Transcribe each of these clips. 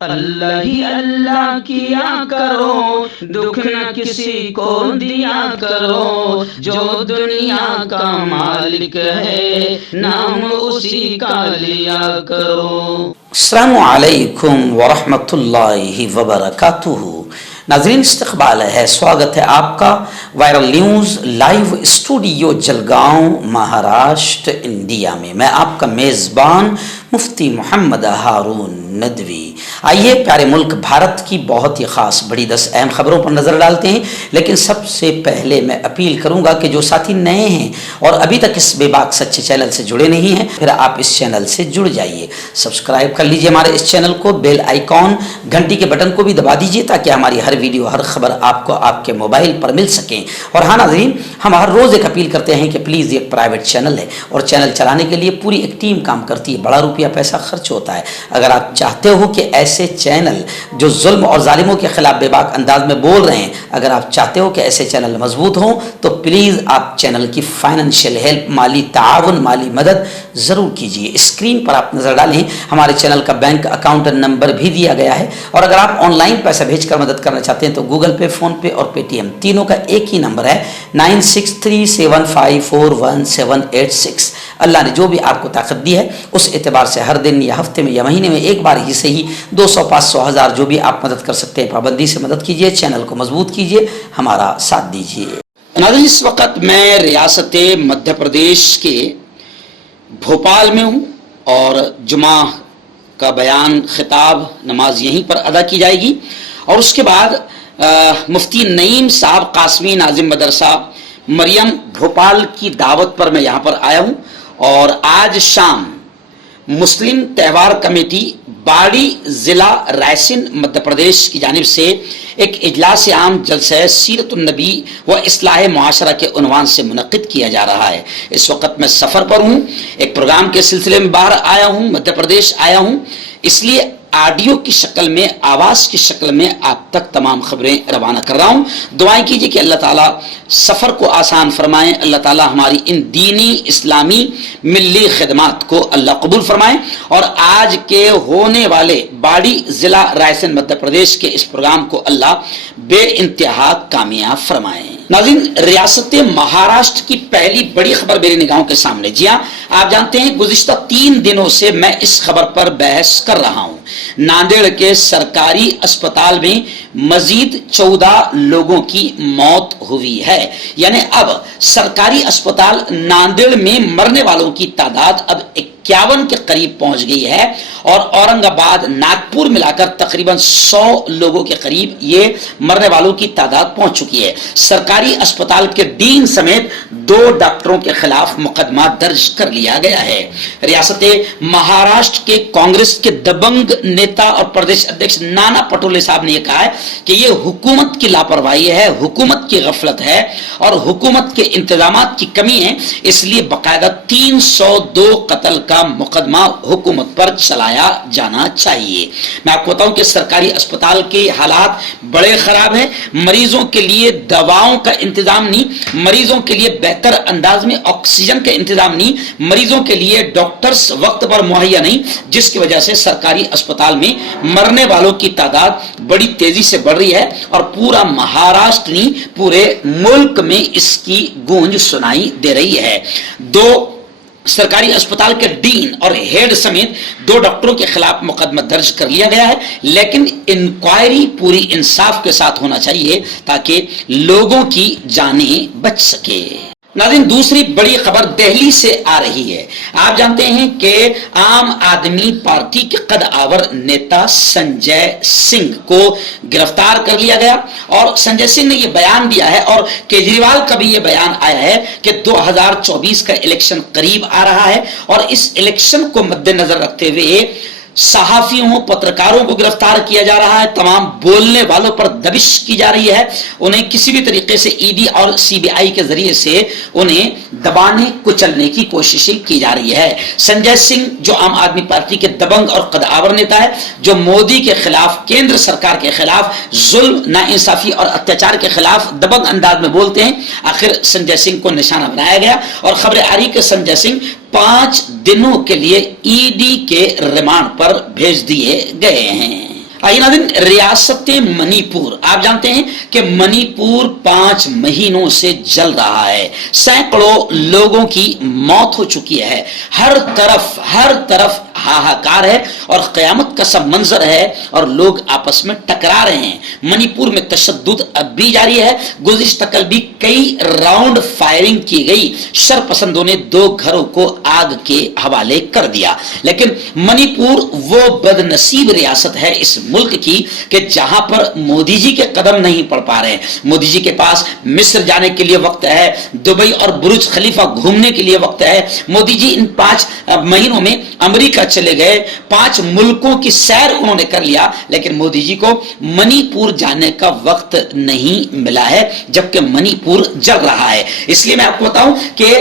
اللہ ہی اللہ کیا کرو، دکھ نہ کسی کو دیا کرو، جو دنیا کا مالک ہے نام اسی کا لیا کرو۔ السلام علیکم ورحمۃ اللہ وبرکاتہ۔ ناظرین استقبال ہے، سواگت ہے آپ کا viral news live studio Jalgaon Maharashtra India میں۔ میں آپ کا میزبان مفتی محمد ہارون ندوی۔ آئیے پیارے ملک بھارت کی بہت ہی خاص بڑی 10 اہم خبروں پر نظر ڈالتے ہیں، لیکن سب سے پہلے میں اپیل کروں گا کہ جو ساتھی نئے ہیں اور ابھی تک اس بے باک سچے چینل سے جڑے نہیں ہیں، پھر آپ اس چینل سے جڑ جائیے، سبسکرائب کر لیجئے ہمارے اس چینل کو، بیل آئیکن گھنٹی کے بٹن کو بھی دبا دیجئے تاکہ ہماری ہر ویڈیو ہر خبر آپ کو آپ کے موبائل پر مل سکیں۔ اور ہاں ناظرین، ہم ہر روز ایک اپیل کرتے ہیں کہ پلیز یہ پرائیویٹ چینل ہے اور چینل چلانے کے لیے پوری ایک ٹیم کام کرتی ہے، بڑا روپیہ پیسہ خرچ ہوتا ہے۔ اگر آپ چاہتے ہو کہ ایسے چینل جو ظلم اور ظالموں کے خلاف بے باک انداز میں بول رہے ہیں، اگر آپ چاہتے ہو کہ ایسے چینل مضبوط ہوں تو پلیز آپ چینل کی فائنینشیل ہیلپ، مالی تعاون، مالی مدد ضرور کیجیے۔ اسکرین پر آپ نظر ڈالیں، ہمارے چینل کا بینک اکاؤنٹ نمبر بھی دیا گیا ہے، اور اگر آپ آن لائن پیسہ بھیج کر مدد کرنا چاہتے ہیں تو گوگل پے، فون پے اور پے ٹی ایم تینوں کا ایک ہی نمبر ہے 9637541786۔ اللہ نے جو بھی آپ کو طاقت دی ہے اس اعتبار سے ہر دن یا ہفتے میں یا مہینے میں ایک بار ہی سے ہی 200، 500، 1000 جو بھی آپ مدد کر سکتے ہیں پابندی سے مدد کیجیے، چینل کو مضبوط کیجیے، ہمارا ساتھ دیجیے۔ ناظرین، اس وقت میں ریاست مدھیہ پردیش کے بھوپال میں ہوں اور جمعہ کا بیان، خطاب، نماز یہیں پر ادا کی جائے گی، اور اس کے بعد مفتی نعیم صاحب قاسمی ناظم مدرسہ مریم بھوپال کی دعوت پر میں یہاں پر آیا ہوں، اور آج شام مسلم تہوار کمیٹی باڑی ضلع رائسن مدھیہ پردیش کی جانب سے ایک اجلاس عام جلسہ سیرت النبی و اصلاح معاشرہ کے عنوان سے منعقد کیا جا رہا ہے۔ اس وقت میں سفر پر ہوں، ایک پروگرام کے سلسلے میں باہر آیا ہوں، مدھیہ پردیش آیا ہوں، اس لیے آڈیو کی شکل میں، آواز کی شکل میں آپ تک تمام خبریں روانہ کر رہا ہوں۔ دعائیں کیجئے کہ اللہ تعالیٰ سفر کو آسان فرمائیں، اللہ تعالیٰ ہماری ان دینی اسلامی ملی خدمات کو اللہ قبول فرمائیں، اور آج کے ہونے والے باڑی ضلع رائسن مدھیہ پردیش کے اس پروگرام کو اللہ بے انتہا کامیاب فرمائیں۔ ناظرین، ریاست مہاراشٹر کی پہلی بڑی خبر میری نگاہوں کے سامنے۔ جی ہاں، آپ جانتے ہیں گزشتہ 3 دنوں سے میں اس خبر پر بحث کر رہا ہوں۔ ناندیڑ کے سرکاری اسپتال میں مزید 14 لوگوں کی موت ہوئی ہے، یعنی اب سرکاری اسپتال ناندیڑ میں مرنے والوں کی تعداد اب 51 کے قریب پہنچ گئی ہے، اور اورنگ آباد، ناگپور ملا کر تقریباً 100 لوگوں کے قریب یہ مرنے والوں کی تعداد پہنچ چکی ہے۔ سرکاری اسپتال کے ڈین سمیت 2 ڈاکٹروں کے خلاف مقدمہ درج کر لیا گیا ہے۔ ریاست مہاراشٹر کے کانگریس کے دبنگ نیتا اور پردیش ادھیکش نانا پٹولے صاحب نے یہ کہا ہے کہ یہ حکومت کی لاپرواہی ہے، حکومت کی غفلت ہے اور حکومت کے انتظامات کی کمی ہے، اس لیے باقاعدہ 302 قتل کا مقدمہ حکومت پر چلایا جانا چاہیے۔ میں آپ کو بتاؤں کہ سرکاری اسپتال کے حالات بڑے خراب ہیں، مریضوں کے لیے دواؤں کا انتظام نہیں، مریضوں کے لیے بہتر انداز میں آکسیجن کا انتظام نہیں، مریضوں کے لیے ڈاکٹرز وقت پر مہیا نہیں، جس کی وجہ سے سرکاری اسپتال میں مرنے والوں کی تعداد بڑی تیزی سے بڑھ رہی ہے، اور پورا مہاراشٹر نہیں پورے ملک میں اس کی گونج سنائی دے رہی ہے۔ 2 سرکاری اسپتال کے ڈین اور ہیڈ سمیت 2 ڈاکٹروں کے خلاف مقدمہ درج کر لیا گیا ہے، لیکن انکوائری پوری انصاف کے ساتھ ہونا چاہیے تاکہ لوگوں کی جانیں بچ سکے۔ ناظرین، دوسری بڑی خبر دہلی سے آ رہی ہے۔ آپ جانتے ہیں کہ عام آدمی پارٹی کے قد آور نیتا سنجے سنگھ کو گرفتار کر لیا گیا، اور سنجے سنگھ نے یہ بیان دیا ہے، اور کیجریوال کا بھی یہ بیان آیا ہے کہ 2024 کا الیکشن قریب آ رہا ہے، اور اس الیکشن کو مد نظر رکھتے ہوئے صحافیوں، پترکاروں کو گرفتار کیا جا رہا ہے، تمام بولنے والوں پر دبش کی جا رہی ہے، انہیں کسی بھی طریقے سے ای ڈی اور سی بی آئی کے ذریعے سے انہیں دبانے کچلنے کی کوششیں کی جا رہی ہے۔ سنجے سنگھ جو عام آدمی پارٹی کے دبنگ اور قد آور نیتا ہے، جو مودی کے خلاف، کیندر سرکار کے خلاف، ظلم، ناانصافی اور اتیاچار کے خلاف دبنگ انداز میں بولتے ہیں، آخر سنجے سنگھ کو نشانہ بنایا گیا، اور خبر آ رہی کہ سنجے سنگھ 5 دنوں کے لیے ای ڈی کے ریمانڈ پر بھیج دیے گئے ہیں۔ आइए नाज़रीन, रियासत मणिपुर, आप जानते हैं कि मणिपुर 5 महीनों से जल रहा है, सैकड़ों लोगों की मौत हो चुकी है, हर तरफ हाहाकार है और क़यामत का सब मंजर है और लोग आपस में टकरा रहे हैं। मणिपुर में तशद्दुद अब भी जारी है। गुज़िश्ता कल भी कई राउंड फायरिंग की गई। शरपसंदों ने 2 घरों को आग के हवाले कर दिया। लेकिन मणिपुर वो बदनसीब रियासत है इस मुल्क की कि जहां पर मोदी जी के कदम नहीं पड़ पा रहे। मोदी जी के पास मिस्र जाने के लिए वक्त है, दुबई और बुर्ज खलीफा घूमने के लिए वक्त है। मोदी जी इन 5 महीनों में अमेरिका चले गए, 5 मुल्कों की सैर उन्होंने कर लिया, लेकिन मोदी जी को मणिपुर जाने का वक्त नहीं मिला है, जबकि मणिपुर जल रहा है। इसलिए मैं आपको बताऊं कि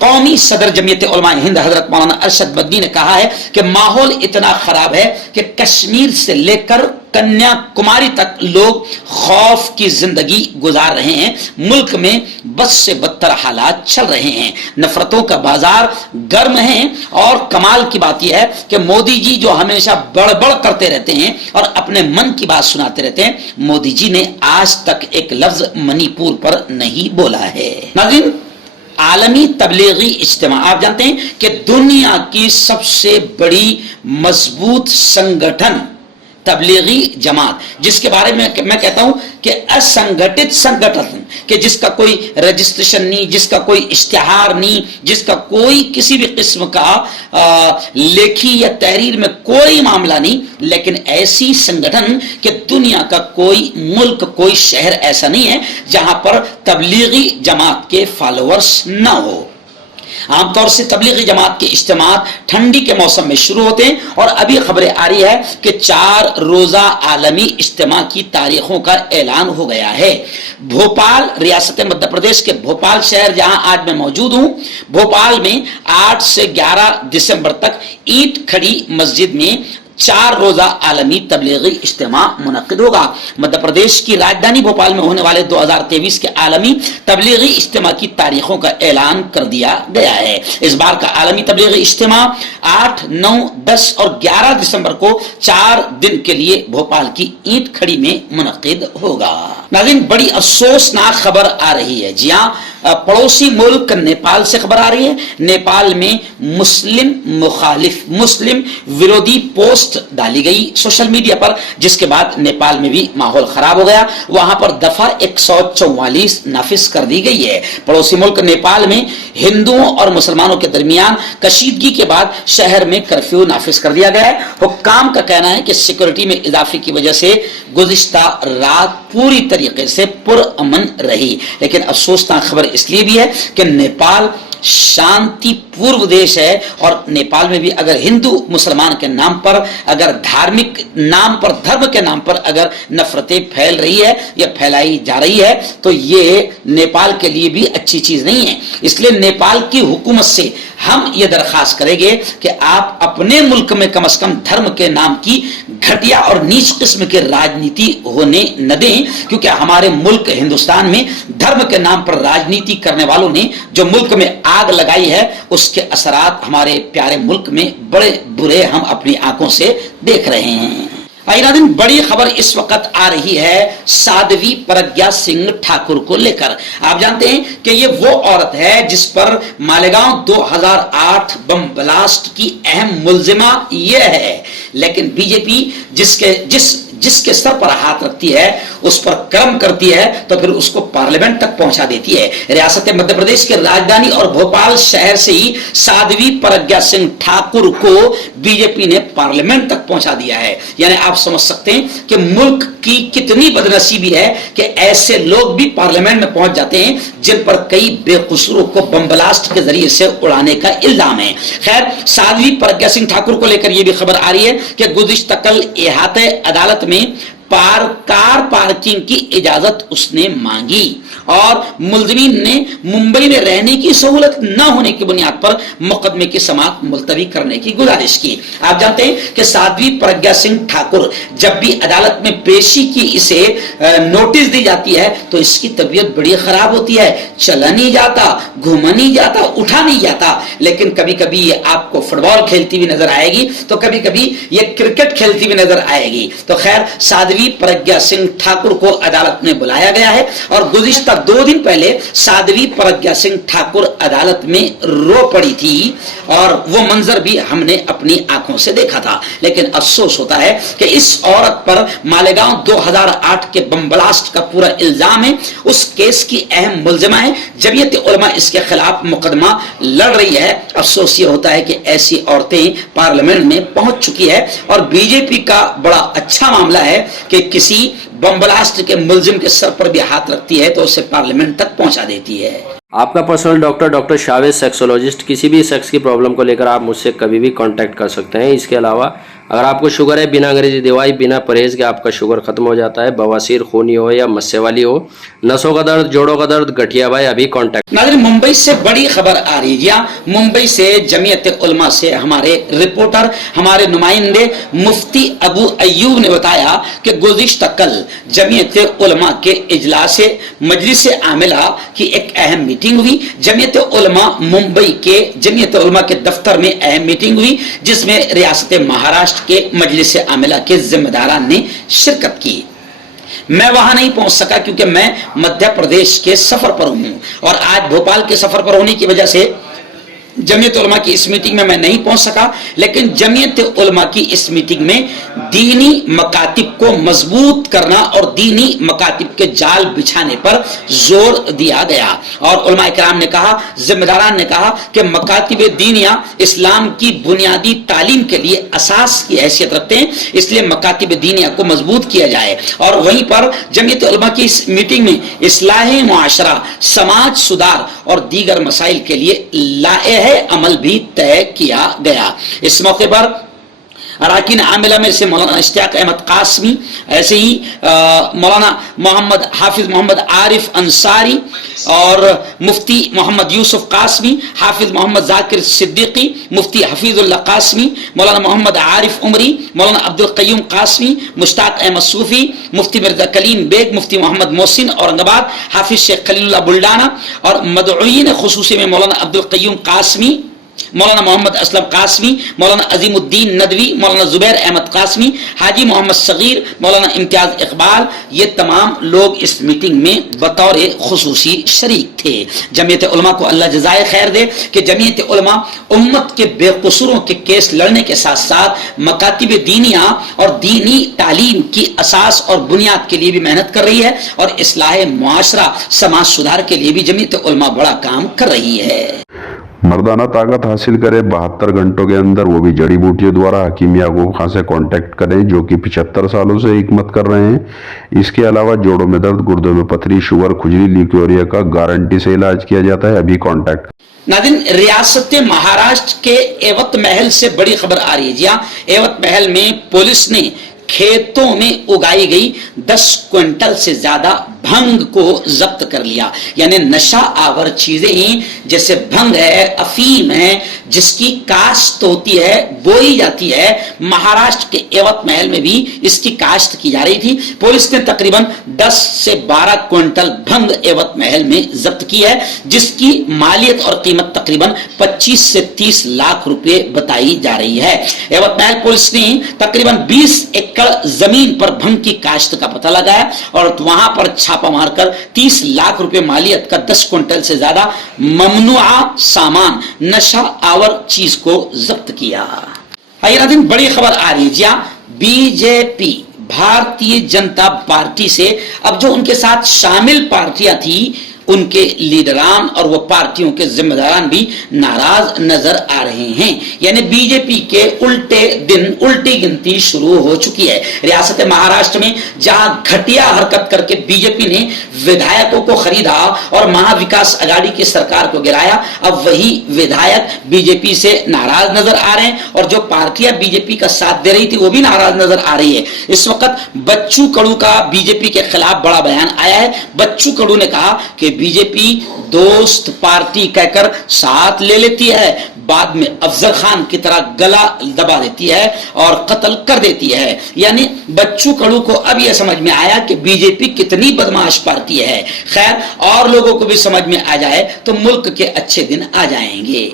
कौमी सदर जमीयत उलमा हिंद हजरत मौलाना अरशद मदनी ने कहा है कि माहौल इतना खराब है कि कश्मीर से लेकर कन्याकुमारी तक लोग खौफ की जिंदगी गुजार रहे हैं। मुल्क में बद से बदतर हालात चल रहे हैं, नफरतों का बाजार गर्म है। और कमाल की बात यह है कि मोदी जी जो हमेशा बड़बड़ करते रहते हैं और अपने मन की बात सुनाते रहते हैं, मोदी जी ने आज तक एक लफ्ज मणिपुर पर नहीं बोला है। नाज़रीन, आलमी तबलीगी इज्तिमा, आप जानते हैं कि दुनिया की सबसे बड़ी मजबूत संगठन तबलीगी जमात, जिसके बारे में मैं कहता हूं कि असंगठित संगठन, कि जिसका कोई रजिस्ट्रेशन नहीं, जिसका कोई इश्तिहार नहीं, जिसका कोई किसी भी किस्म का लेखी या तहरीर में कोई मामला नहीं, लेकिन ऐसी संगठन कि दुनिया का कोई मुल्क, कोई शहर ऐसा नहीं है जहां पर तबलीगी जमात के फॉलोअर्स न हो। आमतौर से तबलीगी जमात के इज्तिमात ठंडी के मौसम में शुरू होते हैं और अभी खबरें आ रही है कि 4 रोजा आलमी इज्तिमा की तारीखों का ऐलान हो गया है। भोपाल, रियासत मध्य प्रदेश के भोपाल शहर जहां आज मैं मौजूद हूं, भोपाल में 8 से 11 दिसंबर तक ईंट खड़ी मस्जिद में 4 रोजा आलमी तबलीगी इज्तिमा मुनक्किद होगा। मध्य प्रदेश की राजधानी भोपाल में होने वाले 2023 के आलमी तबलीगी इज्तिमा की तारीखों का ऐलान कर दिया गया है। इस बार का आलमी तबलीगी इज्तिमा 8, 9, 10 और 11 दिसंबर को 4 दिन के लिए भोपाल की ईंट खड़ी में मुनक्किद होगा। नाज़रीन, बड़ी अफसोसनाक खबर आ रही है। जी हाँ, पड़ोसी मुल्क नेपाल से खबर आ रही है। नेपाल में मुस्लिम मुखालिफ, मुस्लिम विरोधी पोस्ट डाली गई सोशल मीडिया पर, जिसके बाद नेपाल में भी माहौल खराब हो गया। वहां पर दफा 144 नाफिज कर दी गई है। पड़ोसी मुल्क नेपाल में हिंदुओं और मुसलमानों के दरमियान कशीदगी के बाद शहर में कर्फ्यू नाफिज कर दिया गया है। हुक्काम का कहना है कि सिक्योरिटी में इजाफे की वजह से गुज़िश्ता रात पूरी तरीके से पुरअमन रही। लेकिन अफसोसनाक खबर इसलिए भी है कि नेपाल शांतिपूर्व देश है और नेपाल में भी अगर हिंदू मुसलमान के नाम पर, अगर धार्मिक नाम पर, धर्म के नाम पर अगर नफरतें फैल रही है या फैलाई जा रही है, तो ये नेपाल के लिए भी अच्छी चीज नहीं है। इसलिए नेपाल की हुकूमत से हम ये दरखास्त करेंगे कि आप अपने मुल्क में कम से कम धर्म के नाम की घटिया और नीच किस्म की राजनीति होने न दें, क्योंकि हमारे मुल्क हिंदुस्तान में धर्म के नाम पर राजनीति करने वालों ने जो मुल्क में आग लगाई है, उसके असरात हमारे प्यारे मुल्क में बड़े बुरे हम अपनी आंखों से देख रहे हैं। आइए, बड़ी खबर इस वक्त आ रही है साध्वी प्रज्ञा सिंह ठाकुर को लेकर। आप जानते हैं कि ये वो औरत है जिस पर मालेगांव 2008 बम ब्लास्ट की अहम मुलजिमा ये है, लेकिन बीजेपी जिसके सर पर हाथ रखती है, उस पर कर्म करती है, तो फिर उसको पार्लियामेंट तक पहुंचा देती है। रियासत मध्य प्रदेश के राजधानी और भोपाल शहर से ही साध्वी प्रज्ञा सिंह ठाकुर को बीजेपी ने पार्लियामेंट तक पहुंचा दिया है। यानी आप समझ सकते हैं कि मुल्क की कितनी बदनसीबी है कि ऐसे लोग भी पार्लियामेंट में पहुंच जाते हैं जिन पर कई बेकसूरों को बम ब्लास्ट के जरिए से उड़ाने का इल्जाम है। खैर, साध्वी प्रज्ञा सिंह ठाकुर को लेकर यह भी खबर आ रही है कि गुज़िश्ता कल इहाते अदालत में कार पार्किंग की इजाजत उसने मांगी और मुलजिमीन ने मुंबई में रहने की सहूलत न होने की बुनियाद पर मुकदमे की समाअत मुलतवी करने की गुजारिश की। आप जानते हैं कि साध्वी प्रज्ञा सिंह ठाकुर जब भी अदालत में पेशी की इसे नोटिस दी जाती है तो इसकी तबीयत बड़ी खराब होती है, चला नहीं जाता, घूमा नहीं जाता, उठा नहीं जाता। लेकिन कभी कभी ये आपको फुटबॉल खेलती हुई नजर आएगी तो कभी कभी ये क्रिकेट खेलती हुई नजर आएगी। तो खैर साध्वी प्रज्ञा सिंह ठाकुर को अदालत में बुलाया गया है और गुज़िश्ता 2 दिन पहले साध्वी प्रज्ञा सिंह ठाकुर अदालत में रो पड़ी थी और वो मंजर भी हमने अपनी आंखों से देखा था। लेकिन अफसोस होता है कि इस औरत पर मालेगांव 2008 के बम ब्लास्ट का पूरा इल्जाम है। उस केस की अहम मुलजिमा है, जमीयत उलमा इसके खिलाफ मुकदमा लड़ रही है। अफसोस ये होता है कि ऐसी औरतें पार्लियामेंट में पहुंच चुकी है और बीजेपी का बड़ा अच्छा मामला है कि किसी बम ब्लास्ट के मुलजिम के सर पर भी हाथ रखती है तो उसे पार्लियामेंट तक पहुंचा देती है। आपका पर्सनल डॉक्टर शावेद सेक्सोलॉजिस्ट। किसी भी सेक्स की प्रॉब्लम को लेकर आप मुझसे कभी भी कांटेक्ट कर सकते हैं। इसके अलावा अगर आपको शुगर है, बिना अंग्रेजी दवाई, बिना परहेज के आपका शुगर खत्म हो जाता है, बवासीर, खूनी हो या मस्से वाली हो, नसों का दर्द, जोड़ों का दर्द, गठिया भाई, अभी कांटेक्ट। नाज़रीन, मुंबई से बड़ी खबर आ रही है। मुंबई से जमीयत उलमा से हमारे रिपोर्टर, हमारे नुमाइंदे मुफ्ती अबू अय्यूब ने बताया कि गुज़िश्ता कल जमीयत उलमा के इजलास मजलिस आमिला की एक अहम मीटिंग हुई। जमीयत उलमा मुंबई के जमीयत उलमा के दफ्तर में अहम मीटिंग हुई जिसमें रियासत महाराष्ट्र के मजलिस आमिला के जिम्मेदारान ने शिरकत की। मैं वहां नहीं पहुंच सका क्योंकि मैं मध्य प्रदेश के सफर पर हूं और आज भोपाल के सफर पर होने की वजह से जमीयत उलमा की इस मीटिंग में मैं नहीं पहुंच सका। लेकिन जमीयत उलमा की इस मीटिंग में दीनी मकातिब को मजबूत करना और दीनी मकातिब के जाल बिछाने पर जोर दिया गया और उलमा इकराम ने कहा, जिम्मेदारान ने कहा कि मकातिब दीनिया इस्लाम की बुनियादी तालीम के लिए असास की हैसियत रखते हैं, इसलिए मकातिब दीनिया को मजबूत किया जाए। और वहीं पर जमीयत उलमा की इस मीटिंग में इस्लाह मुआशरा, समाज सुधार और दीगर मसाइल के लिए लाए अमल भी तय किया गया। इस मौके पर अराकीन आमिला में से मौलाना इश्तियाक अहमद कासमी, ऐसे ही मौलाना मोहम्मद हाफिज मोहम्मद आरिफ अंसारी और मुफ्ती मोहम्मद यूसुफ कासमी, हाफिज मोहम्मद जाकिर सिद्दीकी, मुफ्ती हफीजुल्लाह कासमी, मौलाना मोहम्मद आरिफ उमरी, मौलाना अब्दुल कय्यूम कासमी, मुश्ताक अहमद सूफी, मुफ्ती मिर्जा कलीम बेग, मुफ्ती मोहम्मद मोहसिन औरंगाबाद, हाफिज शेख खलीलुल्लाह बुल्डाना और मदऊईन खुसूसी में मौलाना अब्दुल कय्यूम कासमी, मौलाना मोहम्मद असलम कासमी, मौलाना अजीमुद्दीन नदवी, मौलाना जुबैर अहमद कासमी, हाजी मोहम्मद सगीर, मौलाना इम्तियाज इकबाल, ये तमाम लोग इस मीटिंग में बतौर खुसूसी शरीक थे। जमीयत उलमा को अल्लाह जज़ाए खैर दे कि जमीयत उलमा उम्मत के बेकसूरों के केस लड़ने के साथ साथ मकातिब दीनिया और दीनी तालीम की असास और बुनियाद के लिए भी मेहनत कर रही है और इस्लाह मुआशरा, समाज सुधार के लिए भी जमीयत उलमा बड़ा काम कर रही है। मर्दाना ताकत हासिल करे 72 घंटों के अंदर, वो भी जड़ी बूटियों द्वारा। हकीम याकूब खान से कांटेक्ट करें जो कि 75 सालों से हिकमत कर रहे हैं। इसके अलावा जोड़ों में दर्द, गुर्दों में पथरी, शुगर, खुजली, ल्यूकेरिया का गारंटी से इलाज किया जाता है। अभी कांटेक्ट। नाज़रीन, रियासत महाराष्ट्र के एवत महल से बड़ी खबर आ रही है। जी हाँ, एवत महल में पुलिस ने खेतों में उगाई गई 10 क्विंटल से ज्यादा भंग को जब्त कर लिया। यानी नशा आवर चीजें ही, जैसे भंग है, अफीम है, जिसकी काश्त होती है, बोई जाती है, महाराष्ट्र के एवत महल में भी इसकी काश्त की जा रही थी। पुलिस ने तकरीबन 10 से 12 क्विंटल भंग एवत महल में जब्त की है, जिसकी मालियत और कीमत तकरीबन 25 से 30 लाख रुपए बताई जा रही है। एवत महल पुलिस ने तकरीबन 20 एकड़ जमीन पर भंग की काश्त का पता लगाया और वहां पर छापा मारकर 30 लाख रुपए मालियत का 10 क्विंटल से ज्यादा ममनुआ सामान, नशा आवर चीज को जब्त किया। दिन बड़ी खबर आ रही है। बीजेपी, भारतीय जनता पार्टी से अब जो उनके साथ शामिल पार्टियां थी ان کے لیڈران اور وہ پارٹیوں کے ذمہ داران بھی ناراض نظر آ رہے ہیں. یعنی بی جے پی کے الٹے دن الٹی گنتی شروع ہو چکی ہے. ریاست مہاراشٹر میں جہاں گھٹیا حرکت کر کے بی جے پی نے ودھایکوں کو خریدا اور مہا وکاس اگاڑی کی سرکار کو گرایا، اب وہی ودھایک بی جے پی سے ناراض نظر آ رہے ہیں اور جو پارٹیاں بی جے پی کا ساتھ دے رہی تھی وہ بھی ناراض نظر آ رہی ہے. اس وقت بچو کڑو کا بی جے پی کے خلاف بڑا بیان آیا ہے. بچو کڑو نے کہا کہ بی جے پی دوست پارٹی کہہ کر ساتھ لے لیتی ہے، بعد میں افضل خان کی طرح گلا دبا دیتی ہے اور قتل کر دیتی ہے. یعنی بچو کڑو کو اب یہ سمجھ میں آیا کہ بی جے پی کتنی بدماش پارٹی ہے. خیر، اور لوگوں کو بھی سمجھ میں آ جائے تو ملک کے اچھے دن آ جائیں گے.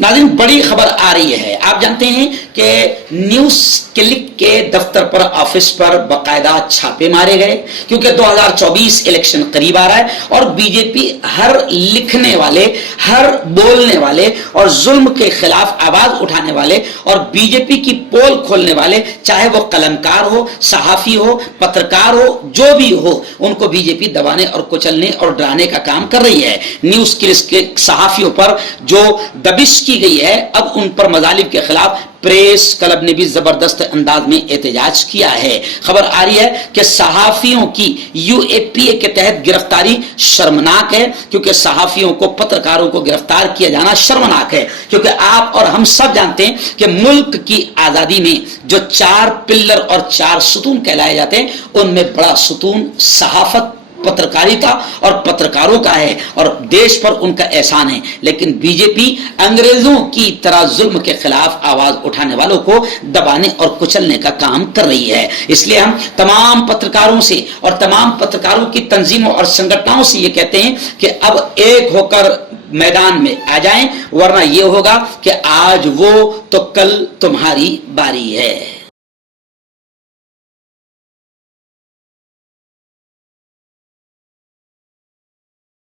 ناظرین، بڑی خبر آ رہی ہے. آپ جانتے ہیں کہ نیوز کلک کے دفتر پر، آفس پر باقاعدہ چھاپے مارے گئے کیونکہ 2024 الیکشن قریب آ رہا ہے اور بی جے پی ہر لکھنے والے، ہر بولنے والے اور ظلم کے خلاف آواز اٹھانے والے اور بی جے پی کی پول کھولنے والے، چاہے وہ قلمکار ہو، صحافی ہو، پترکار ہو، جو بھی ہو، ان کو بی جے پی دبانے اور کچلنے اور ڈرانے کا کام کر رہی ہے. نیوز کلک کے صحافیوں پر جو دبش کی گئی ہے، اب ان پر مظالم کے خلاف پریس کلب نے بھی زبردست انداز میں احتجاج کیا ہے. خبر آ رہی ہے کہ صحافیوں کی یو اے پی اے کے تحت گرفتاری شرمناک ہے، کیونکہ صحافیوں کو، پترکاروں کو گرفتار کیا جانا شرمناک ہے. کیونکہ آپ اور ہم سب جانتے ہیں کہ ملک کی آزادی میں جو 4 پلر اور 4 ستون کہلائے جاتے ہیں، ان میں بڑا ستون صحافت، پترکاریتا اور پترکاروں کا ہے اور دیش پر ان کا احسان ہے. لیکن بی جے پی انگریزوں کی طرح ظلم کے خلاف آواز اٹھانے والوں کو دبانے اور کچلنے کا کام کر رہی ہے. اس لیے ہم تمام پترکاروں سے اور تمام پترکاروں کی تنظیموں اور سنگھنوں سے یہ کہتے ہیں کہ اب ایک ہو کر میدان میں آ جائیں، ورنہ یہ ہوگا کہ آج وہ تو کل تمہاری باری ہے.